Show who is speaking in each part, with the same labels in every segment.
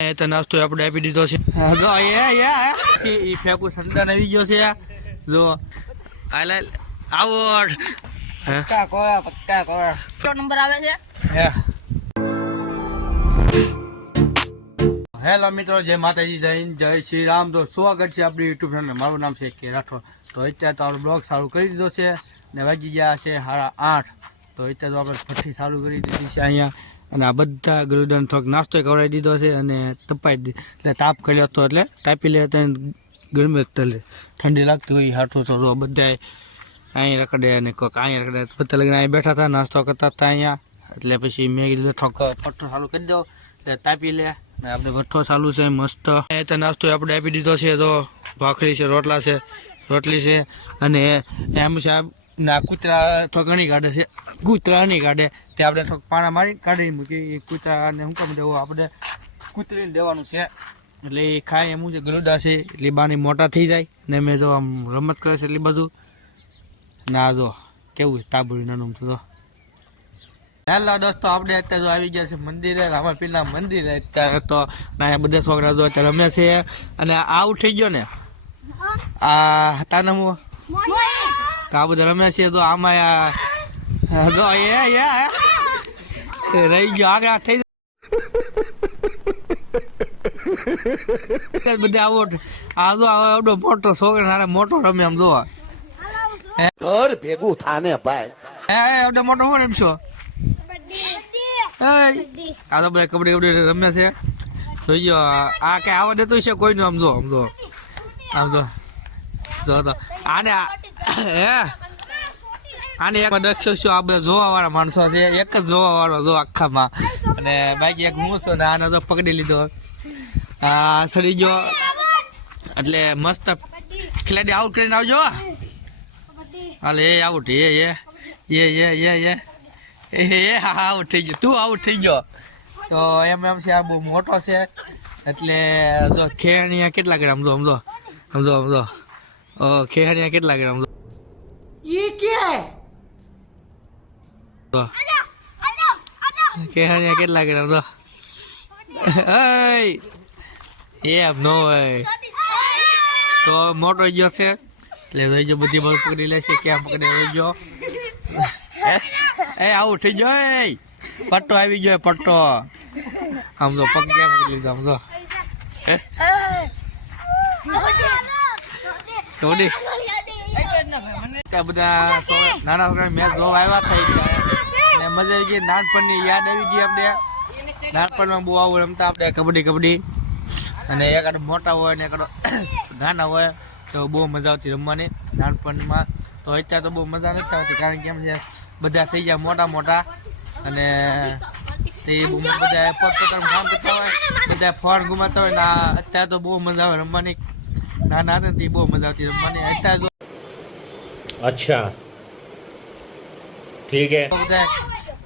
Speaker 1: એ તો નાસ્તો આપણે આપી દીધો છે. જો એ એ એ ફેકું સંતાન આવી ગયો છે. જો હાલ હાલ આવો
Speaker 2: પક્કા કોળા પક્કા કોળા
Speaker 3: કેટલો નંબર આવે છે?
Speaker 1: હેલો મિત્રો જય માતાજી જય જય શ્રી રામ. તો સ્વાગત છે આપણી યુટ્યુબ ચેનલ મારું નામ છે કે રાઠોડ. તો અત્યારે તો આપણો બ્લોગ સારું કરી દીધો છે ને વાગી ગયા છે સાડા આઠ. તો અત્યારે તો આપણે ભઠ્ઠી ચાલુ કરી દીધી છે અહીંયા. અને આ બધા ગરુદન થોક નાસ્તો કરાવી દીધો છે અને તપાઈ દીધી એટલે તાપ કર્યો હતો એટલે તાપી લે ત્યાં ગરમી તલે ઠંડી લાગતી હોય હાટું તો જો બધાએ અહીં રખડે અને કોઈક અહીં રખડે. બધા લગ્ન અહીં બેઠા હતા, નાસ્તો કરતા હતા અહીંયા. એટલે પછી મેં કીધું થોડોક પટ્ટો ચાલુ કરી દો. એટલે તાપી લે અને આપણે ભઠ્ઠો ચાલુ છે, મસ્ત. એ તો નાસ્તો આપણે આપી દીધો છે, તો ભાખરી છે, રોટલા છે, રોટલી છે. અને એમ આ ના કૂતરા થોક ઘણી કાઢે છે. કૂતરા નહીં કાઢે. તે આપણે થોક પાણા મારી કાઢી મૂકી એ કૂતરાને શું કામ દેવું? આપણે કૂતરીને દેવાનું છે. એટલે એ ખાય એમ છે ગરુડા છે. એટલે બાની મોટા થઈ જાય. ને મેં જો આમ રમત કરે છે એટલે બધું ના જો કેવું તાબુરી નાનું તો હેલો દોસ્તો આપણે અત્યારે જો આવી ગયા છે મંદિરે રામાપીરના મંદિરે. અત્યારે તો ના બધા છોકરા જો અત્યારે રમે છે. અને આઉટ થઈ ગયો ને? આ હતા ને આ બધા રમે છે તો આમાં એ એ રહી ગયો આગળ થઈ બધા આવો આ જો આવડો મોટો છોકરો સારા મોટો રમે આમ જોવા.
Speaker 4: ઘર ભેગું થાને ભાઈ.
Speaker 1: હે એવડો મોટો કોણ એમ છો. આ તો બધા કબડ્ડી કબડ્ડી રમે છે. જોઈજો આ કઈ આવડે તો છે કોઈનું આમ જો આમ જો. આમ જો. જો તો આને આ- હે? આને એક દક્ષ છું, આ બધા જોવા વાળા માણસો છે. એક જ જોવા વાળો જો આખામાં. અને બાકી એક હું છું આને તો પકડી લીધો. આ સડી ગયો. એટલે મસ્ત ખેલાડી આઉટ કરીને આવજો. હાલે, એ આઉટ એ એ એ એ એ એ. એ હા આઉટ થઈ ગયો. તું આઉટ થઈ ગયો. તો એમ એમ છે, આ બહુ મોટો છે. એટલે જો ખેણિયા કેટલા ગ્રામ, જો સમજો સમજો સમજો ખેણિયા કેટલા ગ્રામ, જો. જો ખેણિયા કેટલા ગ્રામ એ એમ નો હોય તો મોટો ગયો છે એટલે રહીજો બધી બળ પકડી લેશે ક્યાં પકડી રહીજો એ આવું થઈ ગયો એ પટ્ટો આવી ગયો પટ્ટો આમ તો પગ ક્યાં પકડી લીધો આમ તો હે કબડ્ડી ત્યાં બધા નાના છોકરા મેચ જોવા આવ્યા થઈ ને મજા આવી ગઈ. નાનપણની યાદ આવી ગઈ આપણે. નાનપણમાં બહુ આવું રમતા આપણે કબડ્ડી કબડ્ડી. અને એકાદ મોટા હોય ને એકાદ નાના હોય તો બહુ મજા આવતી રમવાની નાનપણમાં. તો અત્યારે તો બહુ મજા નથી આવતી કારણ કે એમ છે, બધા થઈ ગયા મોટા મોટા. અને તે બધા પોતપોતાનું કામ કરતા હોય. બધા ફોન ગુમાતા હોય. ને અત્યારે તો બહુ મજા આવે રમવાની. નાના હતા તે બહુ મજા આવતી રમવાની. અત્યારે
Speaker 4: અચ્છા.
Speaker 1: ઠીક હે.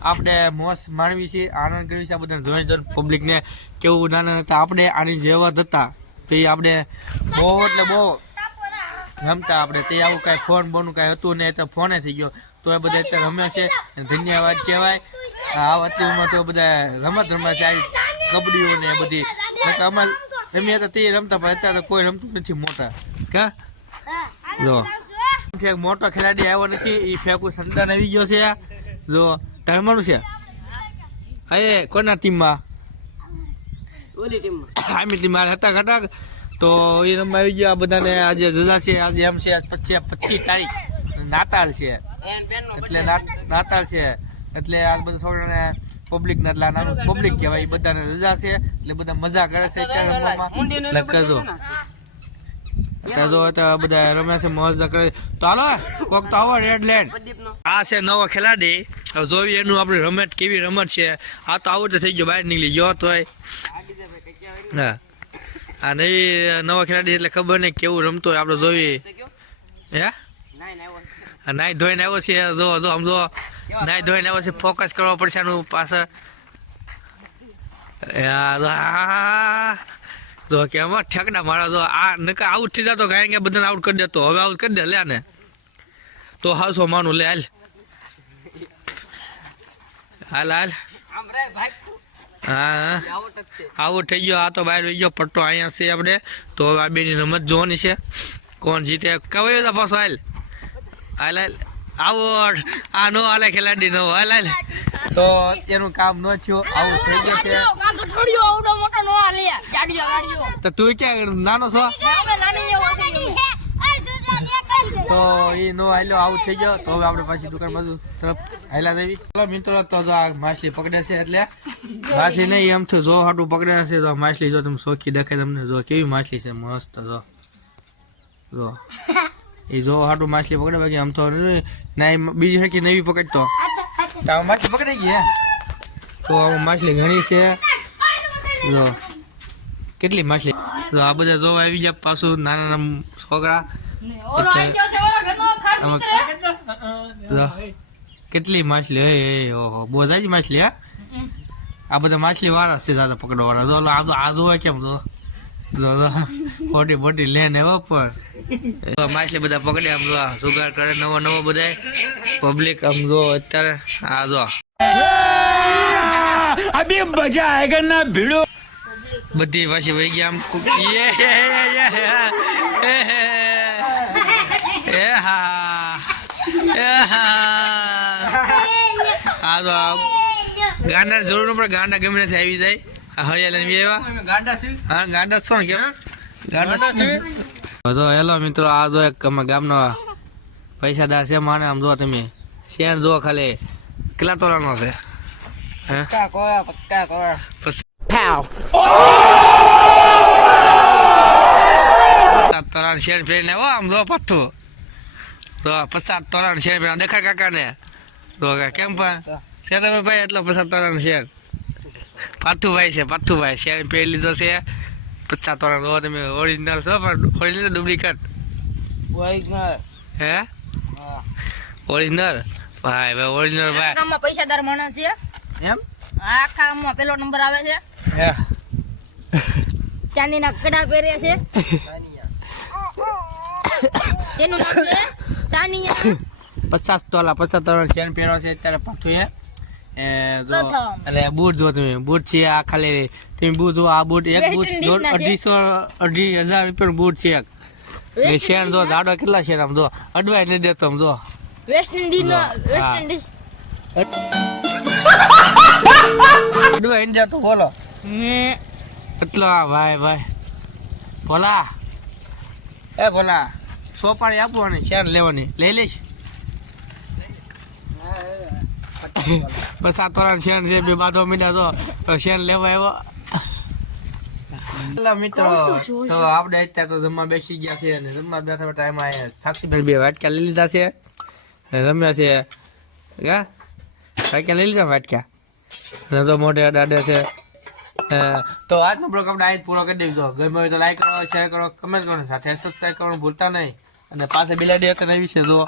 Speaker 1: આપણે મોસ માણવી છે આનંદ કરવી છે આ બધા જોઈ પબ્લિક ને. કેવું નાના હતા આપણે આની જેવા હતા. તે આપણે બહુ એટલે બહુ રમતા આપણે. તે આવું કાંઈ ફોન બોનું કાંઈ હતું નહીં તો ફોને થઈ ગયો. તો એ બધા અત્યારે રમ્યો છે. ધન્યવાદ કહેવાય. આ અત્યારમાં તો બધા રમત રમ્યા છે આવી કબડીઓ ને બધી. અમારે અમે હતા તે રમતા પણ અત્યારે કોઈ રમતું નથી મોટા. કા? જો. એક મોટો ખેલાડી આવ્યો નથી એ ફેકું સંતાન આવી ગયો છે. જો તારે માનું છે? અરે કોના ટીમમાં આમી ટીમમાં હતા ઘટક. તો એ રમવા આવી ગયા. બધાને આજે રજા છે. આજે એમ છે પછી પચીસ તારીખ. નાતાલ છે. એટલે નાતાલ છે. એટલે આ બધા છોકરાને પબ્લિક ને એટલે પબ્લિક કહેવાય. એ બધાને રજા છે. એટલે બધા મજા કરે છે એટલે કરજો અત્યારે જો બધા રમે છે, મોજ કરે તો હાલો, કોક તો આવો રેડ લેન્ડ આ છે નવો ખેલાડી. હવે જોવી એનું આપણે રમત કેવી રમત છે. આ તો આવું તો થઈ ગયો, બહાર નીકળી ગયો તોય હા. આ નવી, નવો ખેલાડી એટલે ખબર નહીં કેવું રમતો હોય, આપણે જોવી હે?
Speaker 2: નાઈ
Speaker 1: ધોઈને આવ્યો છે, જો જો, આમ જો. નાઈ ધોઈને આવ્યો છે ફોકસ કરવો પડશે આનું પાછળ. યા જો કે આમાં ઠેકડા મારા તો આ નકા આઉટ થઈ જતો ગાય કે બધાને આઉટ કરી દેતો. હવે આઉટ કરી દે, લે ને તો હાસો માનું? લે, હાલ. હાલ હાલ. હા
Speaker 2: આવું
Speaker 1: થઈ ગયો. આ તો બહાર વહી ગયો, પટ્ટો અહીંયા છે આપણે. તો હવે આ બેની રમત જોવાની છે. કોણ જીતે? કવાયો હતા પાછો, હાલ. હાલ હાલ. આવો આ નો હાલે ખેલાડી નો હાલ હાલ. તો એનું કામ ન થયું. આવું થઈ ગયું છે. તો તું ક્યાં નાનો છો? તો એ નો હાલ્યો આવું થઈ ગયો. તો હવે આપણે પાછી દુકાન બાજુ તરફ હાલ્યા દેવી. ચલો મિત્રો તો જો આ માછલી પકડે છે એટલે. માછલી નહીં એમ થયું જો હાટું પકડે છે તો માછલી જો તમે સોખી દેખાય તમને જો કેવી માછલી છે મસ્ત જો. જો. એ જો હાટું માછલી પકડે બાકી આમ તો નહીં. ના એ બીજી ફેંકી નવી પકડતો. તો આ માછલી પકડી ગઈ તો આ માછલી ઘણી છે. જો. કેટલી માછલી? તો આ બધા જોવા આવી જાય પાછું નાના નાના છોકરા. કેટલી માછલી? હે ઓહો બોધા જ માછલી હા? આ બધા માછલી વાળા છે દાદા પકડો વાળા જો આ તો આ જોવા કેમ જો ખોટી મોટી લેન એવો પણ. માછલી બધા પકડે આમ જો સુગાર કરે નવો નવો બધા પબ્લિક આમ જો અત્યારે આ જો.
Speaker 4: ભીડો.
Speaker 1: બધી પાછી વહી ગયા આમ કુ- હે, તો ગાંડા જરૂર ન પડે ગાંડા ગમે નથી આવી જાય. હા ગાંડા ગાંડા છે? હેલો મિત્રો આ જો એક ગામનો પૈસાદાર છે માને આમ જો તમે. શેર જો ખાલી. કેટલા તોલાનો છે?
Speaker 2: પક્કા પક્કા
Speaker 1: પછી તોરણ શેર ફેરીને આવો આમ જો પથ્થું. તો પચાસ તોરણ શેર ફેર દેખાય કાકાને? તો કેમ પણ? છે તમે ભાઈ એટલો પચાસ તોરણ શેર. પાથુભાઈ છે પાથુભાઈ. શેર પહેરી લીધો છે. પચાસ તોરણ. ઓ તમે ઓરિજિનલ છો પણ ઓરિજિનલ ડુપ્લિકેટ
Speaker 2: ઓરિજિનલ
Speaker 1: હે? ઓરિજિનલ ભાઈ ભાઈ ઓરિજિનલ ભાઈ.
Speaker 3: પૈસાદાર માણસ છે.
Speaker 1: એમ?
Speaker 3: આખા પેલો નંબર આવે છે. ચાંદીના કડા પહેર્યા છે. તેનું નામ છે સાનિયા.
Speaker 1: પચાસ તોલા પચાસ તોલા ચેન પહેરો છે અત્યારે પાછું એ. એ જો
Speaker 3: પ્રથમ.
Speaker 1: એટલે બૂટ જો તમે બૂટ છે આ ખાલી તમે બૂટ જો આ બૂટ એક બૂટ. અઢીસો અઢી હજાર રૂપિયાનું બૂટ છે એક. ને શેર જો જાડો કેટલા છે આમ જો અડવાય નહીં દેતો આમ જો.
Speaker 3: વેસ્ટ ઇન્ડિઝ વેસ્ટ ઇન્ડિઝ
Speaker 1: અડવાય નહીં જતો બોલો. આ ભાઈ ભાઈ. ભોલા. એ ભોલા સોપારી આપવાની શેર લેવાની. લઈ લઈશ. બસ આ તોરણ શેન છે બે બાધો મીડા તો શેન લેવા આવ્યો. મિત્રો તો આપણે અત્યારે તો જમવા બેસી ગયા છે અને જમવા બેઠા બેઠા એમાં સાક્ષીબેન બે વાટકા લઈ લીધા છે. રમ્યા છે. કા? વાટકા લઈ લીધા વાટકા? તો મોઢે દાદા છે. તો આજનો બ્લોગ આપણે પૂરો કરી દેજો ગમે હોય તો લાઈક કરો શેર કરો કમેન્ટ કરો, સાથે સબસ્ક્રાઈબ કરવાનું ભૂલતા નહીં. અને પાછળ બિલાડી હતા એવી છે જો